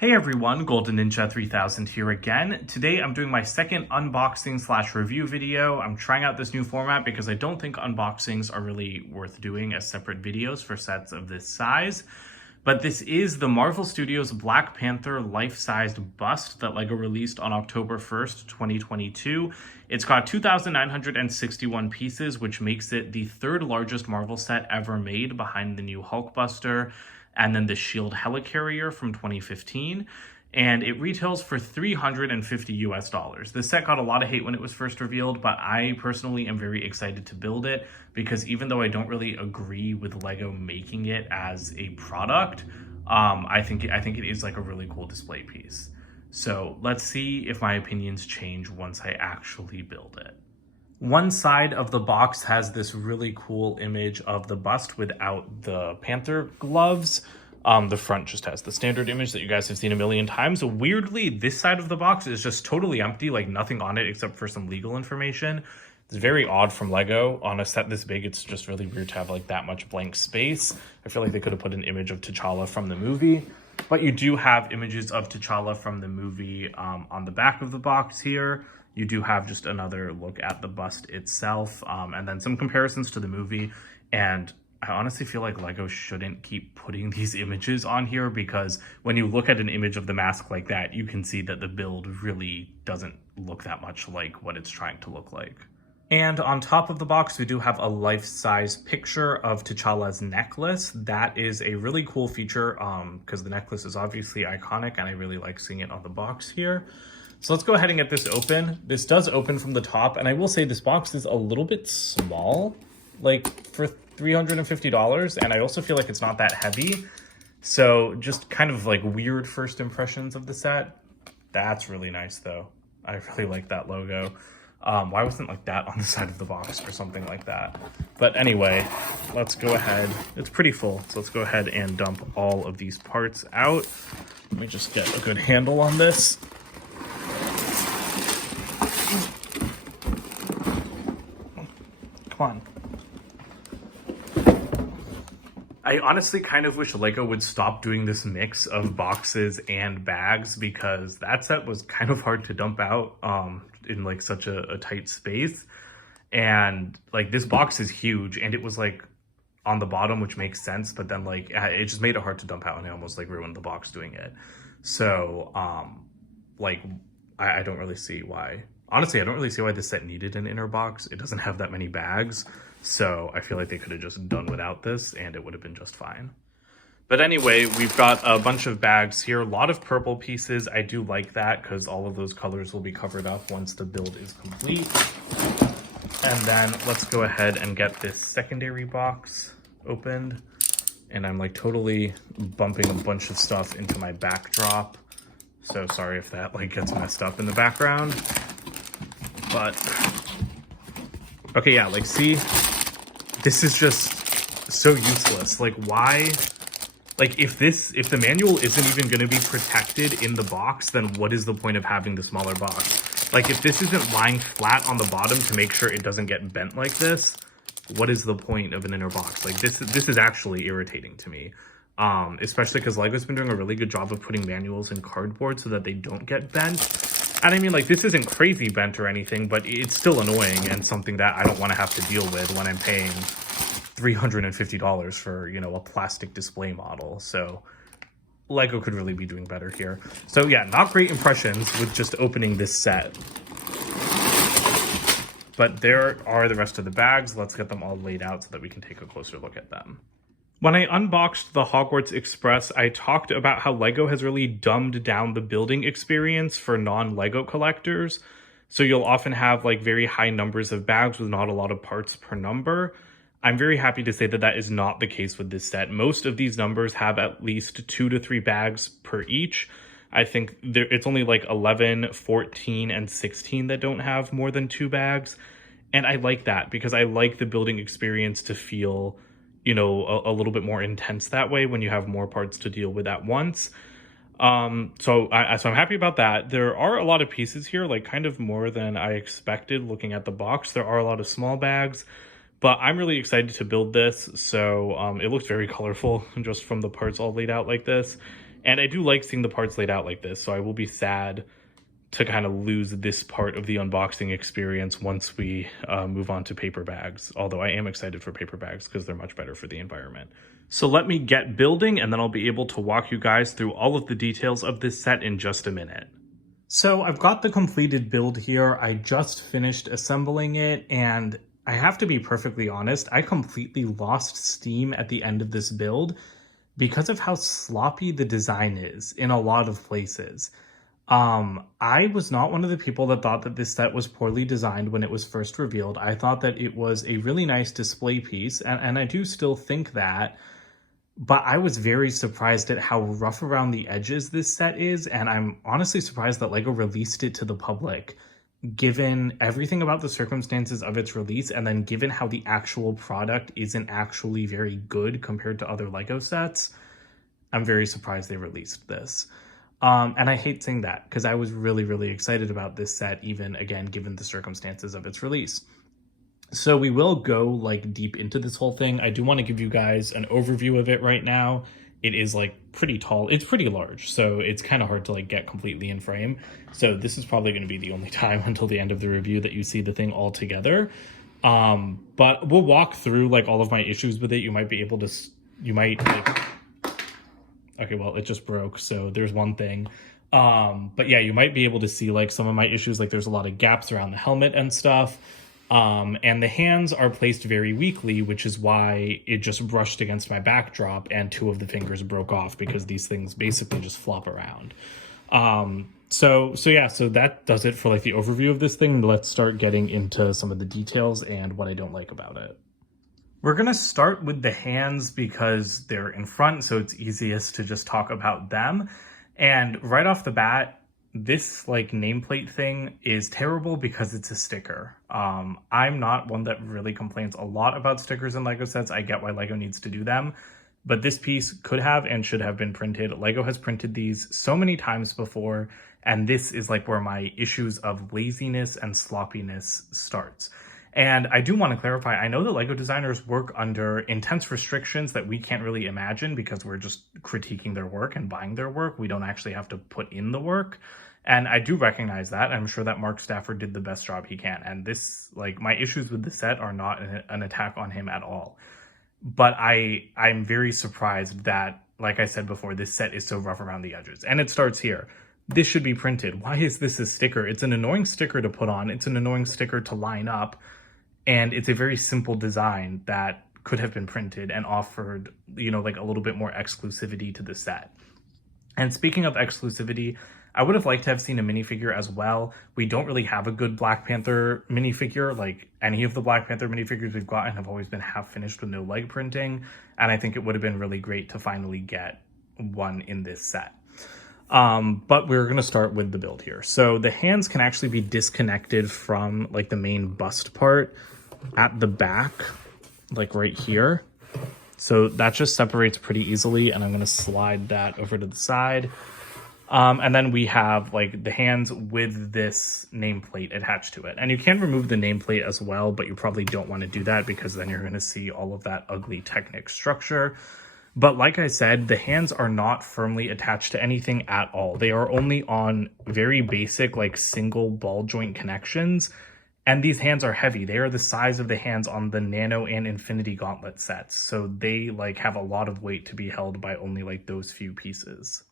Hey everyone, Golden Ninja 3000 here again. Today I'm doing my second unboxing slash review video. I'm trying out this new format because I don't think unboxings are really worth doing as separate videos for sets of this size. But this is the Marvel Studios Black Panther life-sized bust that LEGO released on October 1st, 2022. It's got 2,961 pieces, which makes it the third largest Marvel set ever made behind the new Hulkbuster and then the Shield Helicarrier from 2015. And it retails for $350 US. This set got a lot of hate when it was first revealed, but I personally am very excited to build it because even though I don't really agree with LEGO making it as a product, I think it is like a really cool display piece. So let's see if my opinions change once I actually build it. One side of the box has this really cool image of the bust without the Panther gloves. The front just has the standard image that you guys have seen a million times. Weirdly, this side of the box is just totally empty, like nothing on it except for some legal information. It's very odd from LEGO. On a set this big, it's just really weird to have like that much blank space. I feel like they could have put an image of T'Challa from the movie. But you do have images of T'Challa from the movie on the back of the box here. You do have just another look at the bust itself, and then some comparisons to the movie. And I honestly feel like LEGO shouldn't keep putting these images on here because when you look at an image of the mask like that, you can see that the build really doesn't look that much like what it's trying to look like. And on top of the box, we do have a life-size picture of T'Challa's necklace. That is a really cool feature because the necklace is obviously iconic and I really like seeing it on the box here. So let's go ahead and get this open. This does open from the top, and I will say this box is a little bit small, like for $350, and I also feel like it's not that heavy. So just kind of like weird first impressions of the set. That's really nice though. I really like that logo. Why wasn't like that on the side of the box or something like that? But anyway, let's go ahead. It's pretty full, so let's go ahead and dump all of these parts out. Let me just get a good handle on this. Come on. I honestly kind of wish LEGO would stop doing this mix of boxes and bags because that set was kind of hard to dump out in like such a tight space. And like this box is huge and it was like on the bottom, which makes sense, but then like it just made it hard to dump out and it almost like ruined the box doing it. So like I don't really see why. Honestly, I don't really see why this set needed an inner box. It doesn't have that many bags, so I feel like they could have just done without this and it would have been just fine. But anyway, we've got a bunch of bags here, a lot of purple pieces. I do like that because all of those colors will be covered up once the build is complete. And then let's go ahead and get this secondary box opened. And I'm like totally bumping a bunch of stuff into my backdrop. So sorry if that like gets messed up in the background. But okay, yeah, like see, this is just so useless. Like why, like if the manual isn't even going to be protected in the box, then what is the point of having the smaller box? Like if this isn't lying flat on the bottom to make sure it doesn't get bent like this, what is the point of an inner box? Like this is actually irritating to me. Especially because LEGO's been doing a really good job of putting manuals in cardboard so that they don't get bent. And I mean, like, this isn't crazy bent or anything, but it's still annoying and something that I don't want to have to deal with when I'm paying $350 for, you know, a plastic display model. So LEGO could really be doing better here. So yeah, not great impressions with just opening this set. But there are the rest of the bags. Let's get them all laid out so that we can take a closer look at them. When I unboxed the Hogwarts Express, I talked about how LEGO has really dumbed down the building experience for non-LEGO collectors. So you'll often have like very high numbers of bags with not a lot of parts per number. I'm very happy to say that that is not the case with this set. Most of these numbers have at least 2 to 3 bags per each. I think it's only like 11, 14, and 16 that don't have more than 2 bags. And I like that because I like the building experience to feel, you know, a little bit more intense that way when you have more parts to deal with at once. So I'm happy about that. There are a lot of pieces here, like kind of more than I expected looking at the box. There are a lot of small bags, but I'm really excited to build this. So it looks very colorful just from the parts all laid out like this. And I do like seeing the parts laid out like this, so I will be sad to kind of lose this part of the unboxing experience once we move on to paper bags. Although I am excited for paper bags because they're much better for the environment. So let me get building and then I'll be able to walk you guys through all of the details of this set in just a minute. So I've got the completed build here. I just finished assembling it, and I have to be perfectly honest, I completely lost steam at the end of this build because of how sloppy the design is in a lot of places. I was not one of the people that thought that this set was poorly designed when it was first revealed. I thought that it was a really nice display piece, and I do still think that. But I was very surprised at how rough around the edges this set is, and I'm honestly surprised that LEGO released it to the public, given everything about the circumstances of its release, and then given how the actual product isn't actually very good compared to other LEGO sets. I'm very surprised they released this. And I hate saying that, because I was really, really excited about this set, even, again, given the circumstances of its release. So we will go like deep into this whole thing. I do want to give you guys an overview of it right now. It is like pretty tall. It's pretty large, so it's kind of hard to like get completely in frame. So this is probably going to be the only time until the end of the review that you see the thing all together. But we'll walk through like all of my issues with it. You might be able to, like, okay, well, it just broke, so there's one thing. But yeah, you might be able to see like some of my issues. Like there's a lot of gaps around the helmet and stuff. And the hands are placed very weakly, which is why it just brushed against my backdrop and two of the fingers broke off, because these things basically just flop around. So that does it for like the overview of this thing. Let's start getting into some of the details and what I don't like about it. We're going to start with the hands because they're in front, so it's easiest to just talk about them. And right off the bat, this like nameplate thing is terrible because it's a sticker. I'm not one that really complains a lot about stickers in LEGO sets. I get why LEGO needs to do them, but this piece could have and should have been printed. LEGO has printed these so many times before, and this is like where my issues of laziness and sloppiness starts. And I do want to clarify, I know that LEGO designers work under intense restrictions that we can't really imagine because we're just critiquing their work and buying their work. We don't actually have to put in the work. And I do recognize that. I'm sure that Mark Stafford did the best job he can. And this, like, my issues with the set are not an attack on him at all. But I'm very surprised that, like I said before, this set is so rough around the edges. And it starts here. This should be printed. Why is this a sticker? It's an annoying sticker to put on. It's an annoying sticker to line up. And it's a very simple design that could have been printed and offered, you know, like a little bit more exclusivity to the set. And speaking of exclusivity, I would have liked to have seen a minifigure as well. We don't really have a good Black Panther minifigure. Like any of the Black Panther minifigures we've gotten have always been half finished with no leg printing. And I think it would have been really great to finally get one in this set. But we're going to start with the build here. So the hands can actually be disconnected from like the main bust part at the back, like right here. So that just separates pretty easily, and I'm going to slide that over to the side. And then we have like the hands with this nameplate attached to it. And you can remove the nameplate as well, but you probably don't want to do that because then you're going to see all of that ugly Technic structure. But like I said, the hands are not firmly attached to anything at all. They are only on very basic, like single ball joint connections. And these hands are heavy. They are the size of the hands on the Nano and Infinity Gauntlet sets. So they like have a lot of weight to be held by only like those few pieces.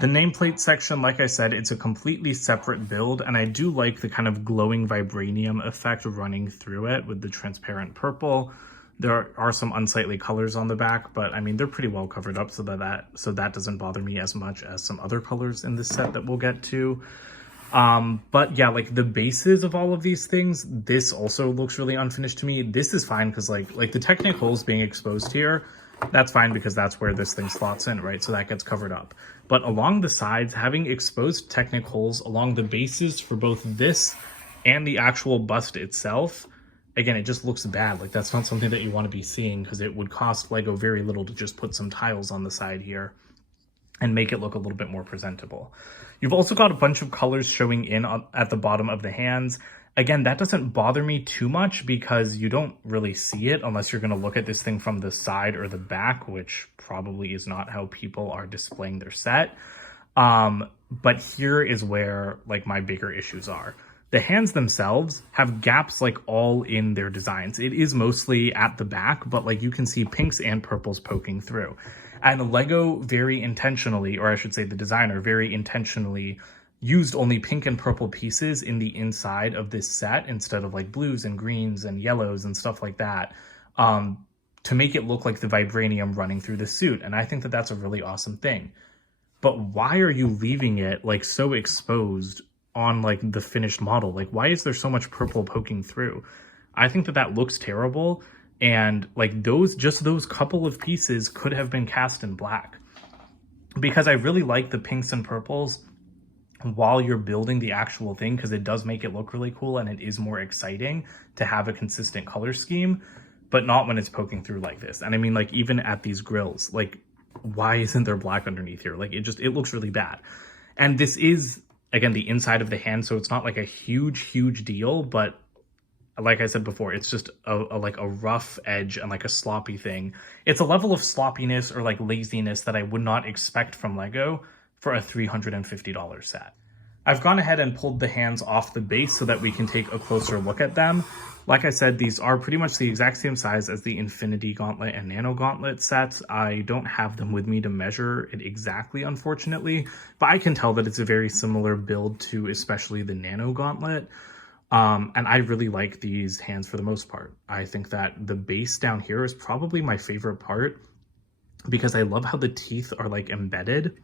The nameplate section, like I said, it's a completely separate build, and I do like the kind of glowing vibranium effect running through it with the transparent purple. There are some unsightly colors on the back, but I mean, they're pretty well covered up so that doesn't bother me as much as some other colors in this set that we'll get to. But yeah, like the bases of all of these things, this also looks really unfinished to me. This is fine because like the Technic holes being exposed here, that's fine because that's where this thing slots in, right? So that gets covered up. But along the sides, having exposed Technic holes along the bases for both this and the actual bust itself, again, it just looks bad. Like that's not something that you want to be seeing because it would cost LEGO very little to just put some tiles on the side here and make it look a little bit more presentable. You've also got a bunch of colors showing in at the bottom of the hands. Again, that doesn't bother me too much because you don't really see it unless you're going to look at this thing from the side or the back, which probably is not how people are displaying their set. But here is where like my bigger issues are. The hands themselves have gaps like all in their designs. It is mostly at the back, but like you can see pinks and purples poking through. And LEGO very intentionally, or I should say the designer very intentionally, used only pink and purple pieces in the inside of this set instead of like blues and greens and yellows and stuff like that, to make it look like the vibranium running through the suit. And I think that that's a really awesome thing. But why are you leaving it like so exposed on like the finished model? Like, why is there so much purple poking through? I think that that looks terrible. And like just those couple of pieces could have been cast in black, because I really like the pinks and purples while you're building the actual thing, because it does make it look really cool and it is more exciting to have a consistent color scheme, but not when it's poking through like this. And I mean, like even at these grills, like why isn't there black underneath here? Like it looks really bad. And this is, again, the inside of the hand, so it's not like a huge deal, but like I said before, it's just like a rough edge and like a sloppy thing. It's a level of sloppiness or like laziness that I would not expect from LEGO for a $350 set. I've gone ahead and pulled the hands off the base so that we can take a closer look at them. Like I said, these are pretty much the exact same size as the Infinity Gauntlet and Nano Gauntlet sets. I don't have them with me to measure it exactly, unfortunately, but I can tell that it's a very similar build to especially the Nano Gauntlet. And I really like these hands for the most part. I think that the base down here is probably my favorite part because I love how the teeth are like embedded.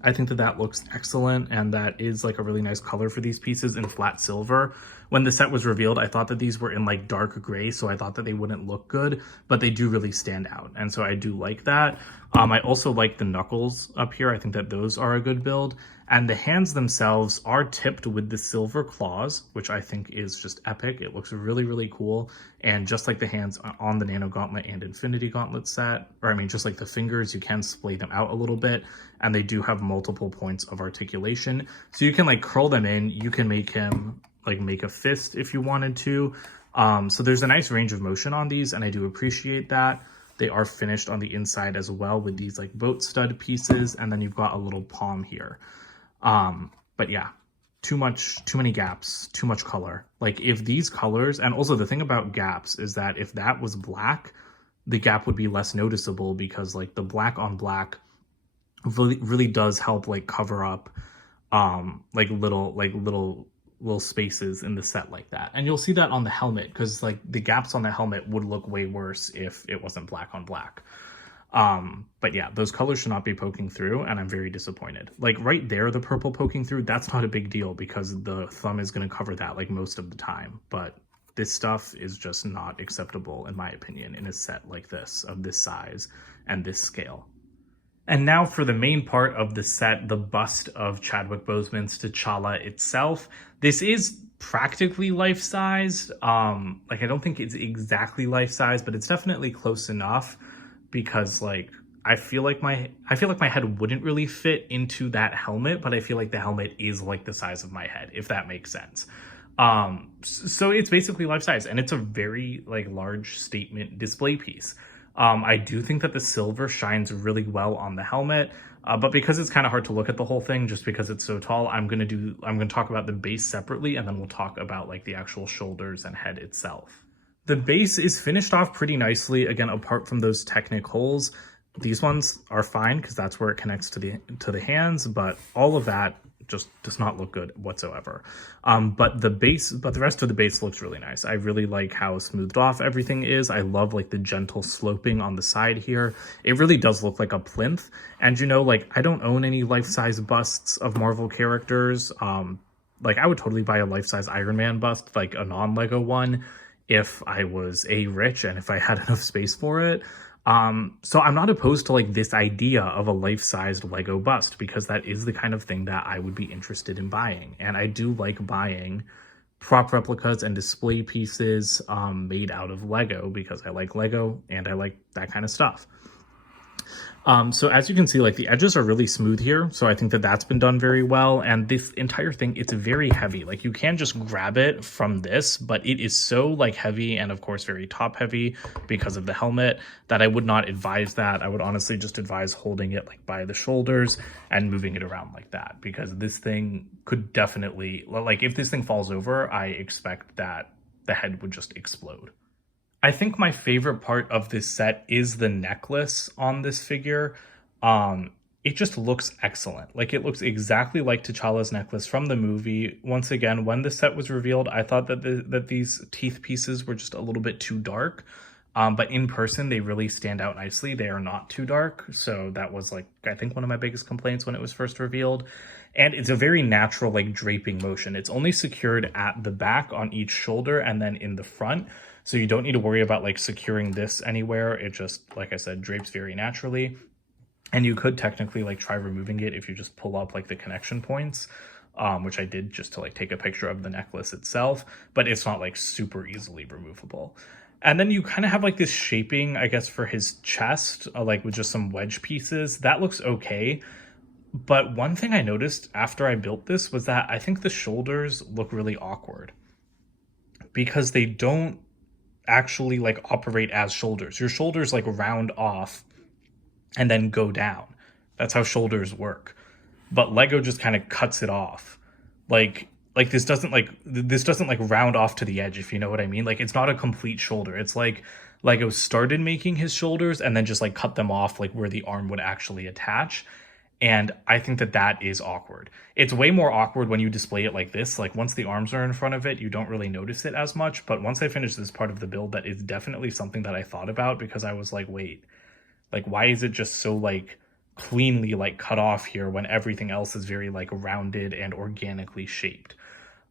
I think that that looks excellent, and that is like a really nice color for these pieces in flat silver. When the set was revealed, I thought that these were in like dark gray, so I thought that they wouldn't look good, but they do really stand out, and so I do like that. I also like the knuckles up here. I think that those are a good build, and the hands themselves are tipped with the silver claws, which I think is just epic. It looks really cool, and just like the hands on the Nano Gauntlet and Infinity Gauntlet set, or I mean just like the fingers, you can splay them out a little bit, and they do have multiple points of articulation, so you can like curl them in. You can make him like make a fist if you wanted to. So there's a nice range of motion on these, and I do appreciate that. They are finished on the inside as well with these like boat stud pieces, and then you've got a little palm here. But yeah, too many gaps, too much color. Like if these colors, and also the thing about gaps is that if that was black, the gap would be less noticeable, because like the black on black really does help like cover up like little spaces in the set like that. And you'll see that on the helmet, because like the gaps on the helmet would look way worse if it wasn't black on black. But yeah, those colors should not be poking through, and I'm very disappointed. Like right there, the purple poking through, that's not a big deal because the thumb is going to cover that like most of the time. But this stuff is just not acceptable, in my opinion, in a set like this, of this size and this scale. And now for the main part of the set, the bust of Chadwick Boseman's T'Challa itself. This is practically life-sized. Like I don't think it's exactly life-size, but it's definitely close enough, because like I feel like my head wouldn't really fit into that helmet, but I feel like the helmet is like the size of my head, if that makes sense. So it's basically life-size, and it's a very like large statement display piece. I do think that the silver shines really well on the helmet, but because it's kind of hard to look at the whole thing just because it's so tall, I'm going to talk about the base separately, and then we'll talk about like the actual shoulders and head itself. The base is finished off pretty nicely, again, apart from those Technic holes. These ones are fine because that's where it connects to the hands, but all of that just does not look good whatsoever. But the rest of the base looks really nice. I really like how smoothed off everything is. I love like the gentle sloping on the side here. It really does look like a plinth. And you know, like I don't own any life-size busts of Marvel characters. Like I would totally buy a life-size Iron Man bust, like a non-Lego one, if I was rich and if I had enough space for it. So I'm not opposed to like this idea of a life-sized Lego bust, because that is the kind of thing that I would be interested in buying. And I do like buying prop replicas and display pieces made out of Lego, because I like Lego and I like that kind of stuff. So as you can see, like the edges are really smooth here. So I think that that's been done very well. And this entire thing, it's very heavy. Like you can just grab it from this, but it is so like heavy and of course very top heavy because of the helmet that I would not advise that. I would honestly just advise holding it like by the shoulders and moving it around like that, because this thing could definitely, like if this thing falls over, I expect that the head would just explode. I think my favorite part of this set is the necklace on this figure. It just looks excellent. Like it looks exactly like T'Challa's necklace from the movie. Once again, when the set was revealed, I thought that that these teeth pieces were just a little bit too dark. But in person, they really stand out nicely. They are not too dark. So that was like, I think one of my biggest complaints when it was first revealed. And it's a very natural like draping motion. It's only secured at the back on each shoulder and then in the front. So you don't need to worry about like securing this anywhere. It just, like I said, drapes very naturally. And you could technically like try removing it if you just pull up like the connection points, which I did just to like take a picture of the necklace itself, but it's not like super easily removable. And then you kind of have like this shaping, I guess, for his chest, like with just some wedge pieces. That looks okay. But one thing I noticed after I built this was that I think the shoulders look really awkward because they don't actually like operate as shoulders. Your shoulders like round off and then go down. That's how shoulders work. But Lego just kind of cuts it off. Like this doesn't like round off to the edge, if you know what I mean. Like it's not a complete shoulder. It's like Lego started making his shoulders and then just like cut them off like where the arm would actually attach. And I think that that is awkward. It's way more awkward when you display it like this. Like once the arms are in front of it, you don't really notice it as much. But once I finish this part of the build, that is definitely something that I thought about, because I was like, wait, like why is it just so like cleanly like cut off here when everything else is very like rounded and organically shaped?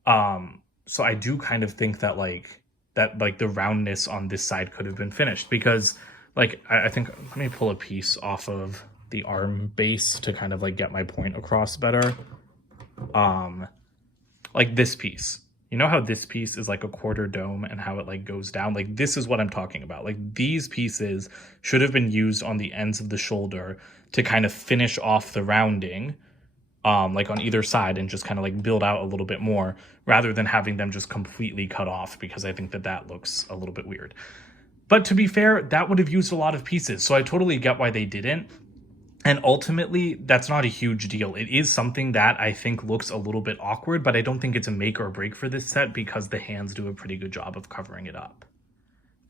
So I do kind of think that like the roundness on this side could have been finished, because like I think, let me pull a piece off of the arm base to kind of like get my point across better. Like this piece, you know how this piece is like a quarter dome and how it like goes down? Like this is what I'm talking about. Like these pieces should have been used on the ends of the shoulder to kind of finish off the rounding, like on either side, and just kind of like build out a little bit more, rather than having them just completely cut off, because I think that that looks a little bit weird. But to be fair, that would have used a lot of pieces, so I totally get why they didn't. And ultimately, that's not a huge deal. It is something that I think looks a little bit awkward, but I don't think it's a make or break for this set because the hands do a pretty good job of covering it up.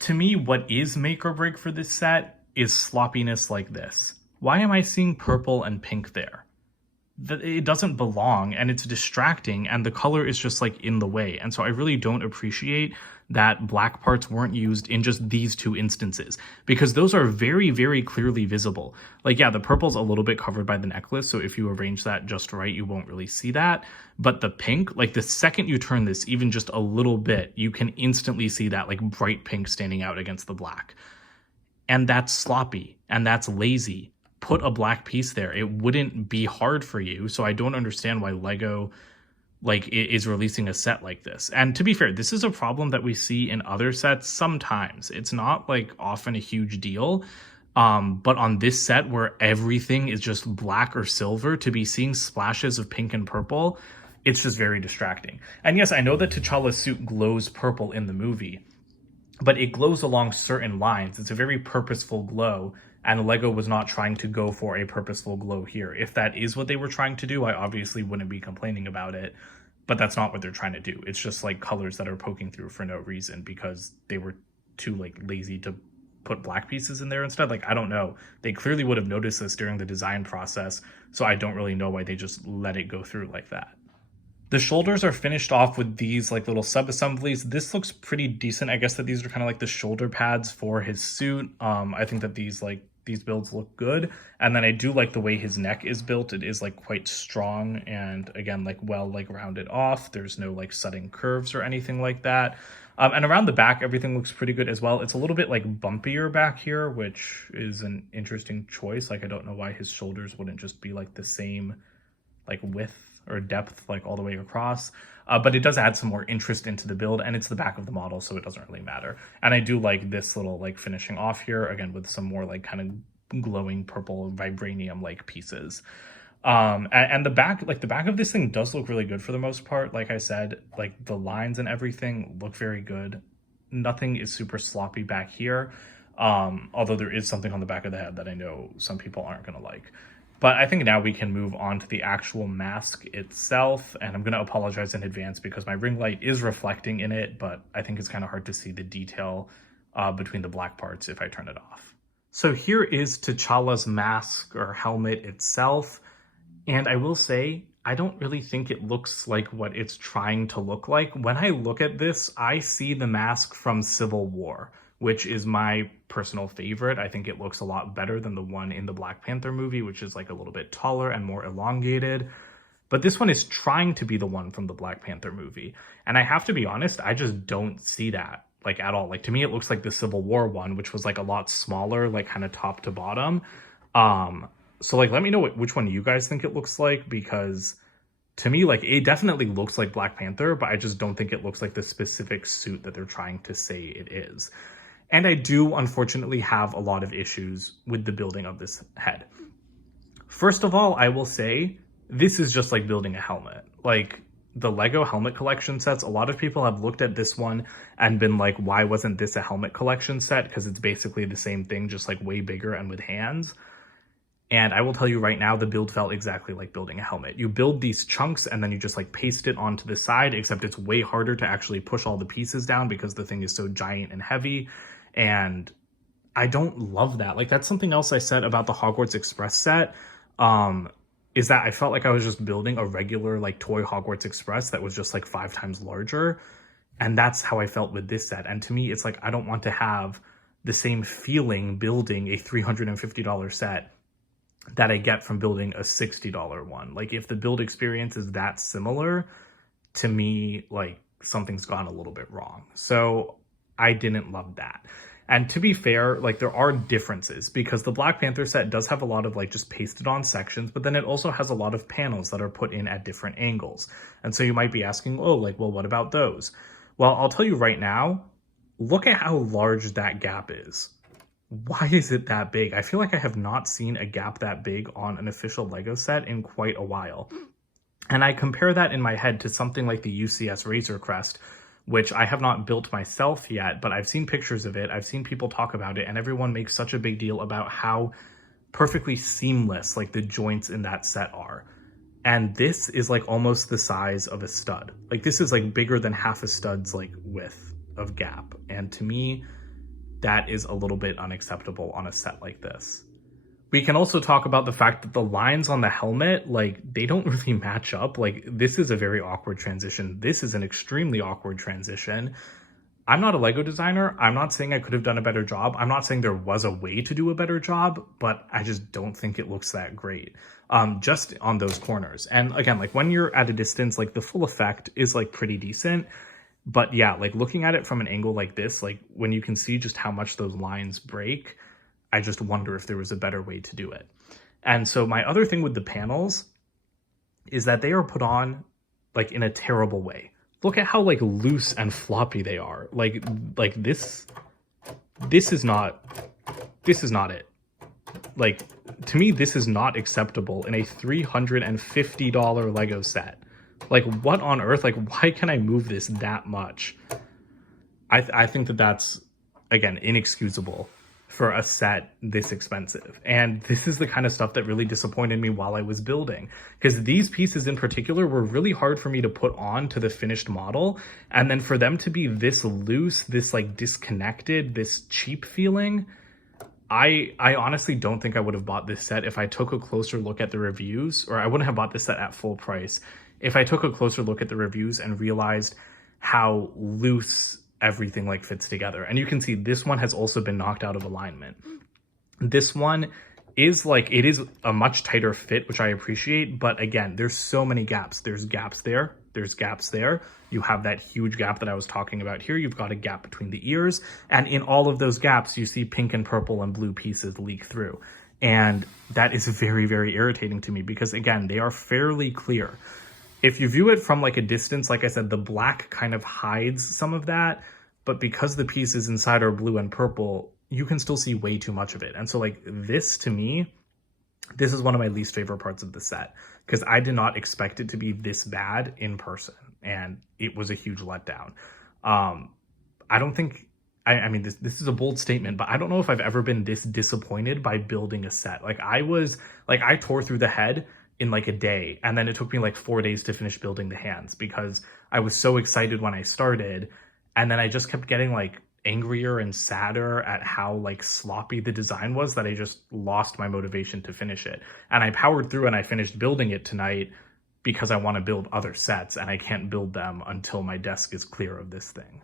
To me, what is make or break for this set is sloppiness like this. Why am I seeing purple and pink there? It doesn't belong, and it's distracting, and the color is just like in the way. And so I really don't appreciate that black parts weren't used in just these two instances, because those are very, very clearly visible. Like, yeah, the purple's a little bit covered by the necklace, so if you arrange that just right, you won't really see that. But the pink, like the second you turn this even just a little bit, you can instantly see that like bright pink standing out against the black. And that's sloppy, and that's lazy. Put a black piece there. It wouldn't be hard for you. So I don't understand why Lego like is releasing a set like this. And to be fair, this is a problem that we see in other sets sometimes. It's not like often a huge deal. But on this set where everything is just black or silver, to be seeing splashes of pink and purple, it's just very distracting. And yes, I know that T'Challa's suit glows purple in the movie, but it glows along certain lines. It's a very purposeful glow, and Lego was not trying to go for a purposeful glow here. If that is what they were trying to do, I obviously wouldn't be complaining about it, but that's not what they're trying to do. It's just like colors that are poking through for no reason because they were too like lazy to put black pieces in there instead. Like, I don't know. They clearly would have noticed this during the design process, so I don't really know why they just let it go through like that. The shoulders are finished off with these like little sub-assemblies. This looks pretty decent. I guess that these are kind of like the shoulder pads for his suit. I think that these builds look good. And then I do like the way his neck is built. It is like quite strong and again, like well, like rounded off. There's no like sudden curves or anything like that. And around the back, everything looks pretty good as well. It's a little bit like bumpier back here, which is an interesting choice. Like, I don't know why his shoulders wouldn't just be like the same like width or depth like all the way across, but it does add some more interest into the build, and it's the back of the model, so it doesn't really matter. And I do like this little like finishing off here again with some more like kind of glowing purple vibranium like pieces. And the back, like the back of this thing does look really good for the most part. Like I said, like the lines and everything look very good. Nothing is super sloppy back here. Although there is something on the back of the head that I know some people aren't going to like. But I think now we can move on to the actual mask itself. And I'm going to apologize in advance because my ring light is reflecting in it, but I think it's kind of hard to see the detail between the black parts if I turn it off. So here is T'Challa's mask or helmet itself. And I will say, I don't really think it looks like what it's trying to look like. When I look at this, I see the mask from Civil War, which is my personal favorite. I think it looks a lot better than the one in the Black Panther movie, which is like a little bit taller and more elongated. But this one is trying to be the one from the Black Panther movie. And I have to be honest, I just don't see that like at all. Like to me, it looks like the Civil War one, which was like a lot smaller, like kind of top to bottom. So like, let me know which one you guys think it looks like, because to me, like it definitely looks like Black Panther, but I just don't think it looks like the specific suit that they're trying to say it is. And I do, unfortunately, have a lot of issues with the building of this head. First of all, I will say, this is just like building a helmet. Like, the LEGO helmet collection sets, a lot of people have looked at this one and been like, why wasn't this a helmet collection set? Because it's basically the same thing, just like way bigger and with hands. And I will tell you right now, the build felt exactly like building a helmet. You build these chunks and then you just like paste it onto the side, except it's way harder to actually push all the pieces down because the thing is so giant and heavy. And I don't love that. Like, that's something else I said about the Hogwarts Express set, is that I felt like I was just building a regular like toy Hogwarts Express that was just like 5 times larger. And that's how I felt with this set. And to me, it's like, I don't want to have the same feeling building a $350 set that I get from building a $60 one. Like, if the build experience is that similar, to me, like, something's gone a little bit wrong. So I didn't love that. And to be fair, like, there are differences, because the Black Panther set does have a lot of like just pasted on sections, but then it also has a lot of panels that are put in at different angles. And so you might be asking, oh, like, well, what about those? Well, I'll tell you right now, look at how large that gap is. Why is it that big? I feel like I have not seen a gap that big on an official LEGO set in quite a while. And I compare that in my head to something like the UCS Razor Crest, which I have not built myself yet, but I've seen pictures of it, I've seen people talk about it, and everyone makes such a big deal about how perfectly seamless like the joints in that set are. And this is like almost the size of a stud. Like, this is like bigger than half a stud's like width of gap. And to me, that is a little bit unacceptable on a set like this. We can also talk about the fact that the lines on the helmet, like, they don't really match up. Like, this is a very awkward transition. This is an extremely awkward transition. I'm not a LEGO designer. I'm not saying I could have done a better job. I'm not saying there was a way to do a better job, but I just don't think it looks that great. Just on those corners. And again, like, when you're at a distance, like, the full effect is like pretty decent. But yeah, like, looking at it from an angle like this, like, when you can see just how much those lines break, I just wonder if there was a better way to do it. And so my other thing with the panels is that they are put on like in a terrible way. Look at how like loose and floppy they are. Like this is not it. Like, to me, this is not acceptable in a $350 LEGO set. Like, what on earth? Like, why can I move this that much? I think that that's, again, inexcusable for a set this expensive. And this is the kind of stuff that really disappointed me while I was building, because these pieces in particular were really hard for me to put on to the finished model. And then for them to be this loose, this like disconnected, this cheap feeling, I honestly don't think I would have bought this set if I took a closer look at the reviews, or I wouldn't have bought this set at full price if I took a closer look at the reviews and realized how loose everything like fits together. And you can see this one has also been knocked out of alignment. This one is like, it is a much tighter fit, which I appreciate, but again, there's so many gaps. There's gaps there, there's gaps there. You have that huge gap that I was talking about here. You've got a gap between the ears, and in all of those gaps, you see pink and purple and blue pieces leak through. And that is very, very irritating to me, because again, they are fairly clear. If you view it from like a distance, like I said, the black kind of hides some of that, but because the pieces inside are blue and purple, you can still see way too much of it. And so like this, to me, this is one of my least favorite parts of the set, because I did not expect it to be this bad in person, and it was a huge letdown. I don't think, I mean, this is a bold statement, but I don't know if I've ever been this disappointed by building a set. Like I tore through the head in like a day, and then it took me like 4 days to finish building the hands because I was so excited when I started, and then I just kept getting like angrier and sadder at how like sloppy the design was that I just lost my motivation to finish it. And I powered through and I finished building it tonight because I want to build other sets, and I can't build them until my desk is clear of this thing.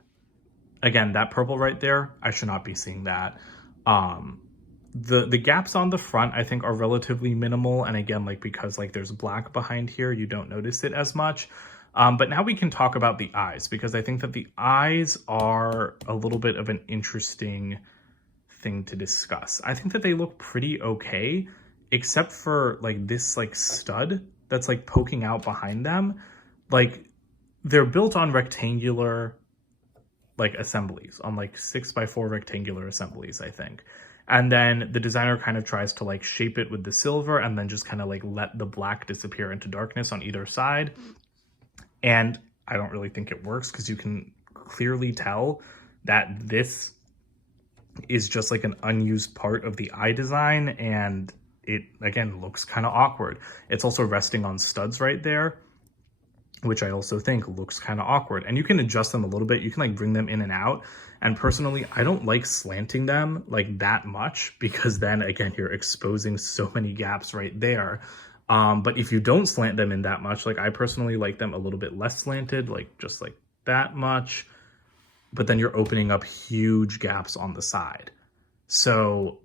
Again, that purple right there, I should not be seeing that. The gaps on the front I think are relatively minimal, and again, like because like there's black behind here, you don't notice it as much. But now we can talk about the eyes, because I think that the eyes are a little bit of an interesting thing to discuss. I think that they look pretty okay, except for like this like stud that's like poking out behind them. Like they're built on rectangular like assemblies, on like 6x4 rectangular assemblies, I think. And then the designer kind of tries to like shape it with the silver and then just kind of like let the black disappear into darkness on either side. And I don't really think it works, because you can clearly tell that this is just like an unused part of the eye design, and it again looks kind of awkward. It's also resting on studs right there, which I also think looks kind of awkward. And you can adjust them a little bit. You can like bring them in and out. And personally, I don't like slanting them like that much, because then again, you're exposing so many gaps right there. But if you don't slant them in that much, like I personally like them a little bit less slanted, like just like that much, but then you're opening up huge gaps on the side. So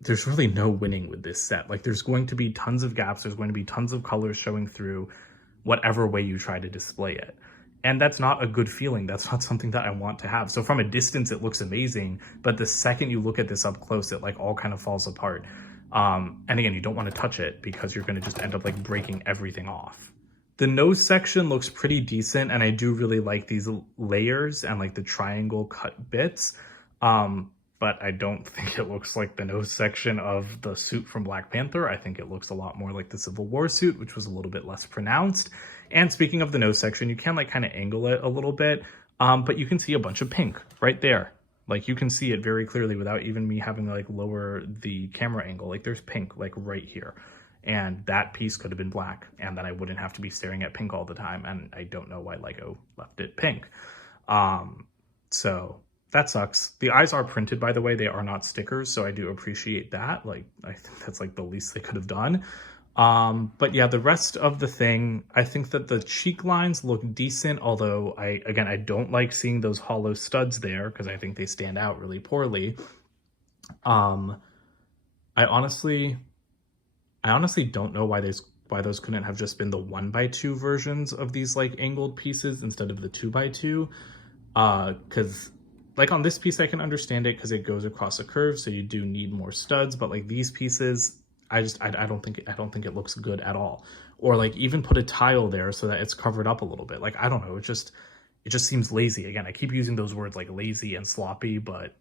there's really no winning with this set. Like there's going to be tons of gaps. There's going to be tons of colors showing through whatever way you try to display it. And that's not a good feeling. That's not something that I want to have. So from a distance, it looks amazing. But the second you look at this up close, it like all kind of falls apart. And again, you don't want to touch it because you're going to just end up like breaking everything off. The nose section looks pretty decent, and I do really like these layers and like the triangle cut bits. But I don't think it looks like the nose section of the suit from Black Panther. I think it looks a lot more like the Civil War suit, which was a little bit less pronounced. And speaking of the nose section, you can like kind of angle it a little bit, but you can see a bunch of pink right there. Like you can see it very clearly without even me having to like lower the camera angle. Like there's pink like right here, and that piece could have been black, and then I wouldn't have to be staring at pink all the time. And I don't know why LEGO left it pink. So that sucks. The eyes are printed, by the way. They are not stickers, so I do appreciate that. Like I think that's like the least they could have done. But yeah, the rest of the thing, I think that the cheek lines look decent, although I don't like seeing those hollow studs there, because I think they stand out really poorly. I honestly don't know why those couldn't have just been the 1x2 versions of these like angled pieces instead of the 2x2. Because like on this piece, I can understand it because it goes across a curve, so you do need more studs. But like these pieces, I don't think it looks good at all. Or like even put a tile there so that it's covered up a little bit. Like I don't know, it just seems lazy. Again, I keep using those words like lazy and sloppy, but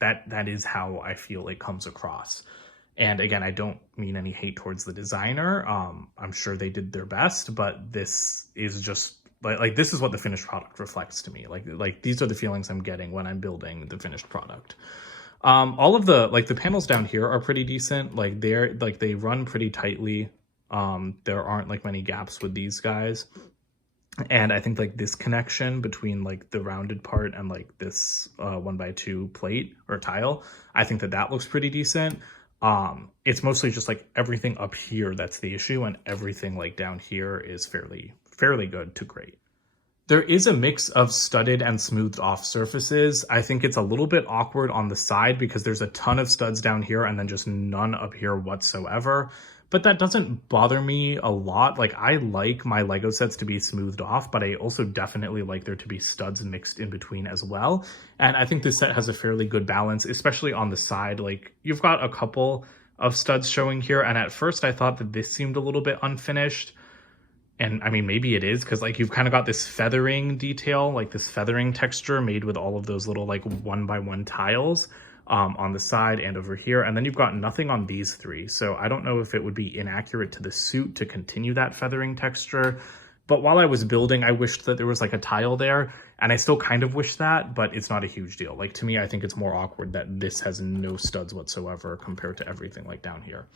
that is how I feel it comes across. And again, I don't mean any hate towards the designer. I'm sure they did their best, but this is just like this is what the finished product reflects to me. Like these are the feelings I'm getting when I'm building the finished product. All of the like the panels down here are pretty decent. Like they run pretty tightly. There aren't like many gaps with these guys. And I think like this connection between like the rounded part and like this 1x2 plate or tile, I think that looks pretty decent. It's mostly just like everything up here that's the issue, and everything like down here is fairly good to great. There is a mix of studded and smoothed off surfaces. I think it's a little bit awkward on the side because there's a ton of studs down here and then just none up here whatsoever. But that doesn't bother me a lot. Like I like my LEGO sets to be smoothed off, but I also definitely like there to be studs mixed in between as well. And I think this set has a fairly good balance, especially on the side. Like you've got a couple of studs showing here, and at first I thought that this seemed a little bit unfinished. And I mean, maybe it is, because like you've kind of got this feathering detail, like this feathering texture made with all of those little like 1x1 tiles. on the side and over here. And then you've got nothing on these three. So I don't know if it would be inaccurate to the suit to continue that feathering texture. But while I was building, I wished that there was like a tile there, and I still kind of wish that, but it's not a huge deal. Like, to me, I think it's more awkward that this has no studs whatsoever compared to everything like down here.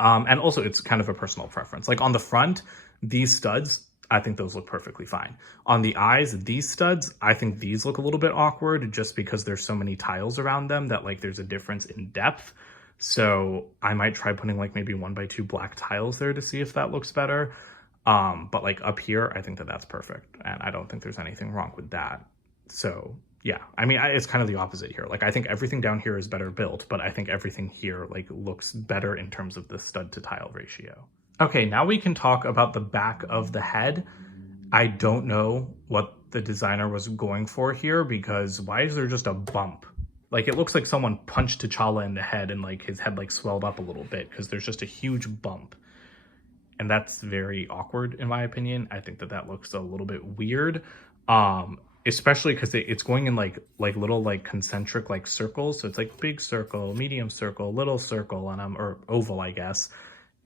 And also it's kind of a personal preference. Like on the front, these studs, I think those look perfectly fine. On the eyes, these studs, I think these look a little bit awkward just because there's so many tiles around them that like there's a difference in depth. So I might try putting like maybe 1x2 black tiles there to see if that looks better. But like up here, I think that that's perfect. And I don't think there's anything wrong with that. So yeah, I mean, it's kind of the opposite here. Like I think everything down here is better built, but I think everything here like looks better in terms of the stud to tile ratio. Okay, now we can talk about the back of the head. I don't know what the designer was going for here, because why is there just a bump? Like it looks like someone punched T'Challa in the head and like his head like swelled up a little bit because there's just a huge bump. And that's very awkward in my opinion. I think that that looks a little bit weird, especially because it's going in like little like concentric like circles. So it's like big circle, medium circle, little circle, and or oval, I guess.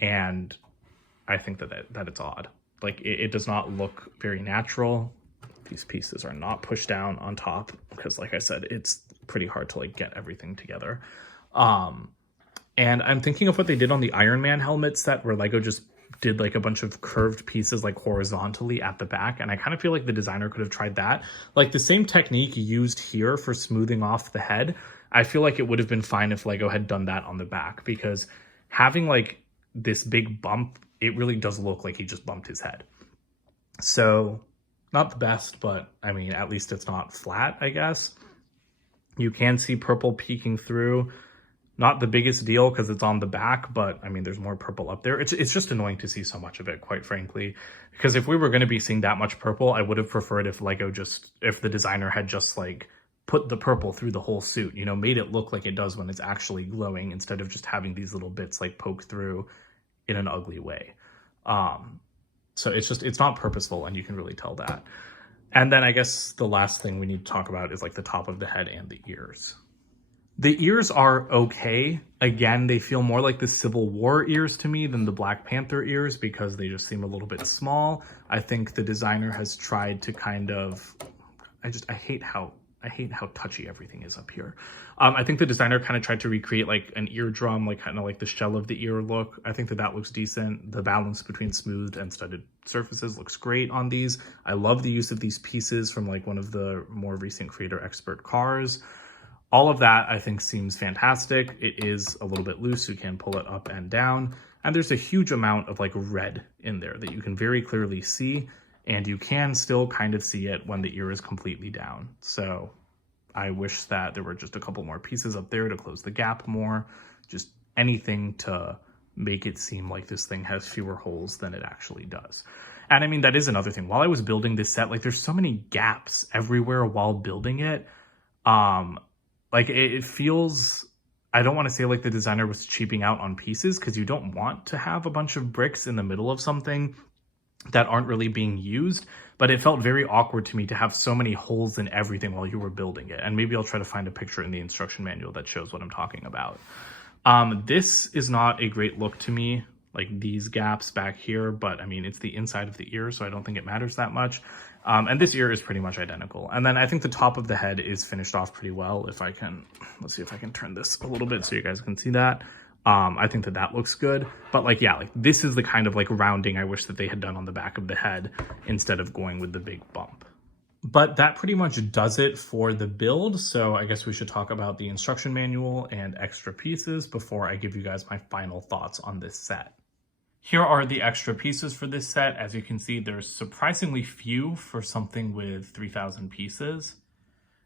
And I think that it's odd. Like it does not look very natural. These pieces are not pushed down on top because, like I said, it's pretty hard to like get everything together. And I'm thinking of what they did on the Iron Man helmet set, where LEGO just did like a bunch of curved pieces like horizontally at the back, and I kind of feel like the designer could have tried that. Like the same technique used here for smoothing off the head, I feel like it would have been fine if LEGO had done that on the back, because having like this big bump, it really does look like he just bumped his head. So not the best, but I mean, at least it's not flat, I guess. You can see purple peeking through. Not the biggest deal because it's on the back, but I mean, there's more purple up there. It's just annoying to see so much of it, quite frankly, because if we were going to be seeing that much purple, I would have preferred if if the designer had just like put the purple through the whole suit, you know, made it look like it does when it's actually glowing, instead of just having these little bits like poke through in an ugly way. So it's not purposeful, and you can really tell that. And then I guess the last thing we need to talk about is like the top of the head and the ears. The ears are okay. Again, they feel more like the Civil War ears to me than the Black Panther ears, because they just seem a little bit small. I think the designer has tried to kind of, I hate how touchy everything is up here. I think the designer kind of tried to recreate like an eardrum, like kind of like the shell of the ear look. I think that looks decent. The balance between smoothed and studded surfaces looks great on these. I love the use of these pieces from like one of the more recent creator expert cars. All of that, I think, seems fantastic. It is a little bit loose, so you can pull it up and down. And there's a huge amount of like red in there that you can very clearly see, and you can still kind of see it when the ear is completely down. So I wish that there were just a couple more pieces up there to close the gap more, just anything to make it seem like this thing has fewer holes than it actually does. And I mean, that is another thing. While I was building this set, like there's so many gaps everywhere while building it. Like it feels, I don't want to say like the designer was cheaping out on pieces, because you don't want to have a bunch of bricks in the middle of something that aren't really being used, but it felt very awkward to me to have so many holes in everything while you were building it. And maybe I'll try to find a picture in the instruction manual that shows what I'm talking about. This is not a great look to me, like these gaps back here, but I mean, it's the inside of the ear, so I don't think it matters that much. And this ear is pretty much identical. And then I think the top of the head is finished off pretty well. If I can, let's see if I can turn this a little bit so you guys can see that. I think that looks good. But like, yeah, like this is the kind of like rounding I wish that they had done on the back of the head instead of going with the big bump. But that pretty much does it for the build. So I guess we should talk about the instruction manual and extra pieces before I give you guys my final thoughts on this set. Here are the extra pieces for this set. As you can see, there's surprisingly few for something with 3,000 pieces.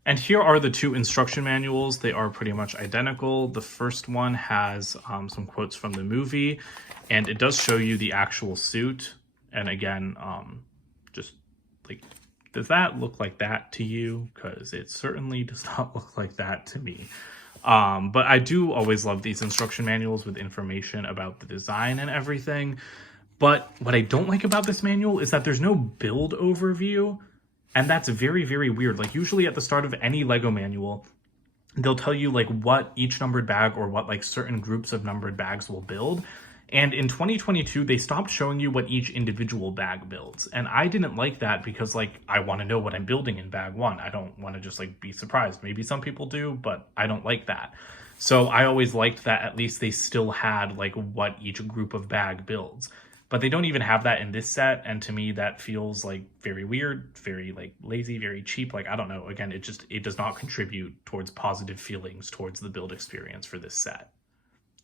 And here are the two instruction manuals. They are pretty much identical. The first one has some quotes from the movie, and it does show you the actual suit. And again, just like, does that look like that to you? Because it certainly does not look like that to me. But I do always love these instruction manuals with information about the design and everything. But what I don't like about this manual is that there's no build overview. And that's very, very weird. Like usually at the start of any LEGO manual, they'll tell you like what each numbered bag or what like certain groups of numbered bags will build. And in 2022, they stopped showing you what each individual bag builds. And I didn't like that because like I want to know what I'm building in bag one. I don't want to just like be surprised. Maybe some people do, but I don't like that. So I always liked that at least they still had like what each group of bag builds. But they don't even have that in this set, and to me that feels like very weird, very like lazy, very cheap. Like I don't know, again, it does not contribute towards positive feelings towards the build experience for this set.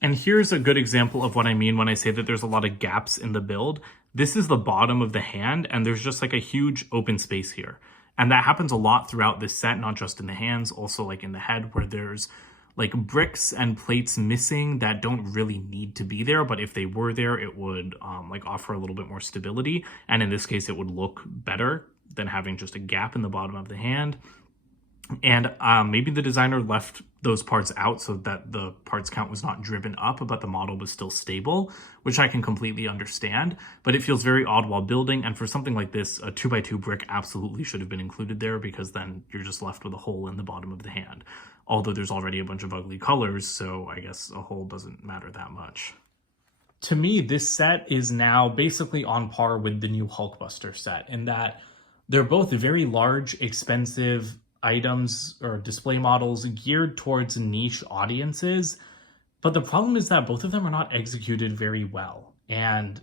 And here's a good example of what I mean when I say that there's a lot of gaps in the build. This is the bottom of the hand, and there's just like a huge open space here. And that happens a lot throughout this set, not just in the hands, also like in the head, where there's like bricks and plates missing that don't really need to be there, but if they were there, it would like offer a little bit more stability. And in this case, it would look better than having just a gap in the bottom of the hand. And maybe the designer left those parts out so that the parts count was not driven up, but the model was still stable, which I can completely understand. But it feels very odd while building. And for something like this, a 2x2 brick absolutely should have been included there, because then you're just left with a hole in the bottom of the hand. Although there's already a bunch of ugly colors, so I guess a hole doesn't matter that much. To me, this set is now basically on par with the new Hulkbuster set in that they're both very large, expensive items or display models geared towards niche audiences. But the problem is that both of them are not executed very well. And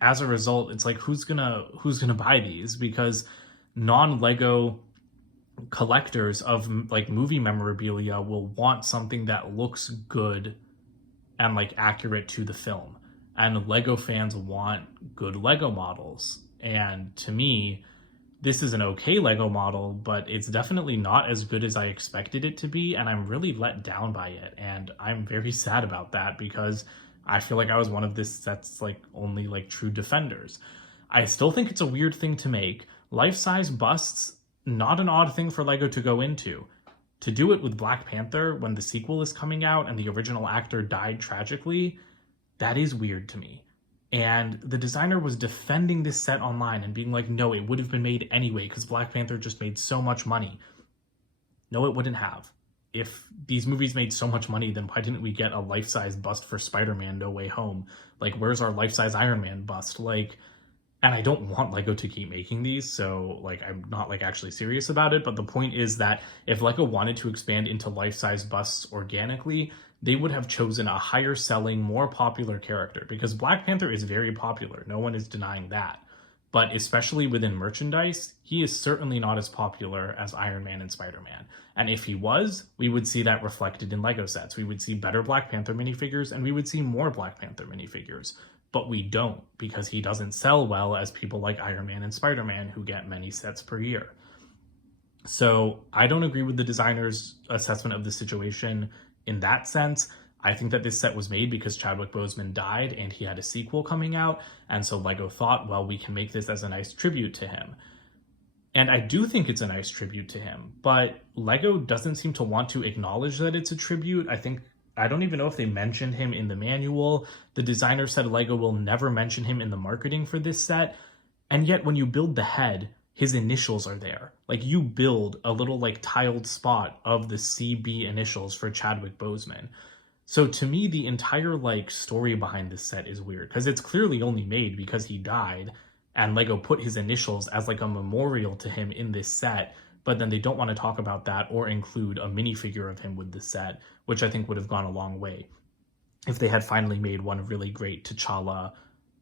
as a result, it's like, who's gonna buy these? Because non-Lego collectors of like movie memorabilia will want something that looks good and like accurate to the film, and Lego fans want good Lego models. And to me, this is an okay Lego model, but it's definitely not as good as I expected it to be, and I'm really let down by it. And I'm very sad about that because I feel like I was one of this set's like only like true defenders. I still think it's a weird thing to make. Life-size busts, not an odd thing for Lego to go into. To do it with Black Panther when the sequel is coming out and the original actor died tragically, that is weird to me. And the designer was defending this set online and being like, no, it would have been made anyway because Black Panther just made so much money. No, it wouldn't have. If these movies made so much money, then why didn't we get a life-size bust for Spider-Man No Way Home? Like, where's our life-size Iron Man bust? Like, and I don't want Lego to keep making these, so like I'm not like actually serious about it, but the point is that if Lego wanted to expand into life-size busts organically, they would have chosen a higher selling, more popular character, because Black Panther is very popular. No one is denying that. But especially within merchandise, he is certainly not as popular as Iron Man and Spider-Man. And if he was, we would see that reflected in Lego sets. We would see better Black Panther minifigures, and we would see more Black Panther minifigures. But we don't, because he doesn't sell well as people like Iron Man and Spider-Man who get many sets per year. So I don't agree with the designer's assessment of the situation in that sense. I think that this set was made because Chadwick Boseman died and he had a sequel coming out. And so Lego thought, well, we can make this as a nice tribute to him. And I do think it's a nice tribute to him, but Lego doesn't seem to want to acknowledge that it's a tribute. I don't even know if they mentioned him in the manual. The designer said Lego will never mention him in the marketing for this set. And yet when you build the head, his initials are there. Like, you build a little like tiled spot of the CB initials for Chadwick Boseman. So to me, the entire like story behind this set is weird because it's clearly only made because he died and Lego put his initials as like a memorial to him in this set. But then they don't want to talk about that or include a minifigure of him with the set, which I think would have gone a long way if they had finally made one really great T'Challa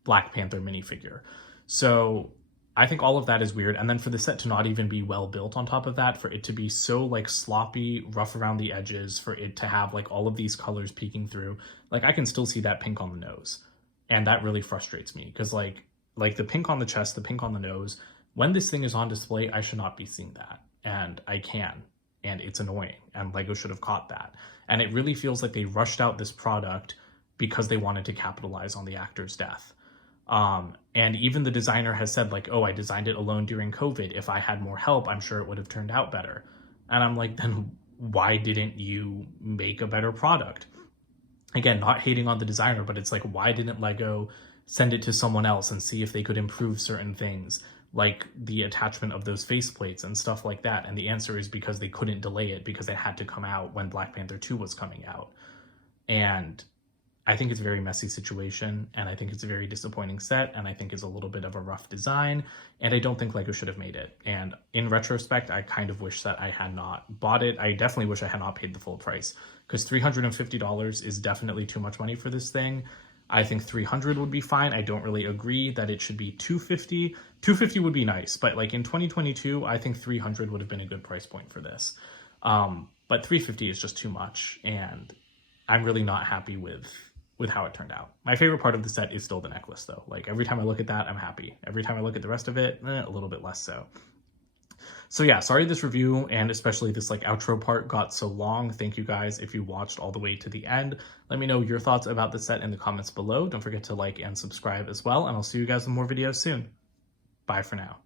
Black Panther minifigure. So I think all of that is weird. And then for the set to not even be well built on top of that, for it to be so like sloppy, rough around the edges, for it to have like all of these colors peeking through, like I can still see that pink on the nose. And that really frustrates me because like the pink on the chest, the pink on the nose, when this thing is on display, I should not be seeing that. And I can, and it's annoying, and Lego should have caught that. And it really feels like they rushed out this product because they wanted to capitalize on the actor's death. And even the designer has said like, oh, I designed it alone during COVID. If I had more help, I'm sure it would have turned out better. And I'm like, then why didn't you make a better product? Again, not hating on the designer, but it's like, why didn't Lego send it to someone else and see if they could improve certain things? like the attachment of those faceplates and stuff like that. And the answer is because they couldn't delay it because it had to come out when Black Panther 2 was coming out. And I think it's a very messy situation, and I think it's a very disappointing set, and I think it's a little bit of a rough design, and I don't think LEGO should have made it. And in retrospect, I kind of wish that I had not bought it. I definitely wish I had not paid the full price, because $350 is definitely too much money for this thing. I think $300 would be fine. I don't really agree that it should be $250. $250 would be nice, but like in 2022, I think $300 would have been a good price point for this. But $350 is just too much, and I'm really not happy with how it turned out. My favorite part of the set is still the necklace though. Like every time I look at that, I'm happy. Every time I look at the rest of it, a little bit less so. So yeah, sorry this review and especially this like outro part got so long. Thank you guys if you watched all the way to the end. Let me know your thoughts about the set in the comments below. Don't forget to like and subscribe as well, and I'll see you guys in more videos soon. Bye for now.